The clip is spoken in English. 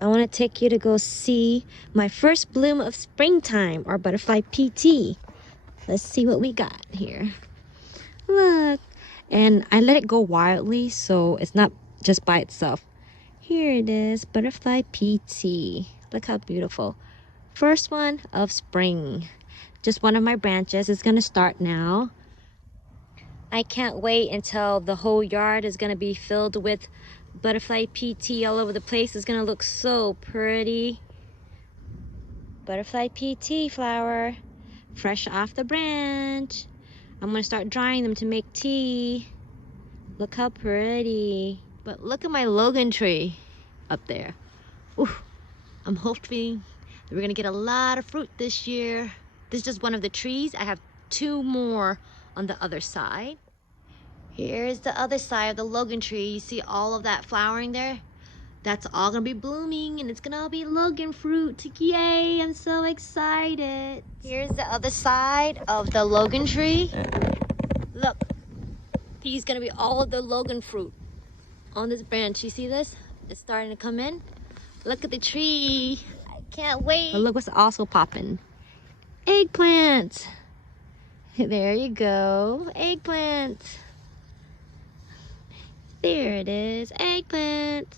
I want to take you to go see my first bloom of springtime, or butterfly PT. Let's see what we got here. Look. And I let it go wildly, so it's not just by itself. Here it is, butterfly PT. Look how beautiful. First one of spring. Just one of my branches is going to start now. I can't wait until the whole yard is going to be filled with butterfly PT all over the place. It's going to look so pretty. Butterfly PT flower, fresh off the branch. I'm going to start drying them to make tea. Look how pretty. But look at my Logan tree up there. Ooh, I'm hoping that we're going to get a lot of fruit this year. This is just one of the trees. I have 2 more on the other side. Here's the other side of the Logan tree. You see all of that flowering there? That's all gonna be blooming, and it's gonna all be Logan fruit. Yay, I'm so excited. Here's the other side of the Logan tree. Look, he's gonna be all of the Logan fruit on this branch. You see this? It's starting to come in. Look at the tree. I can't wait. But look what's also popping. Eggplant. There you go, eggplant. There it is, eggplant.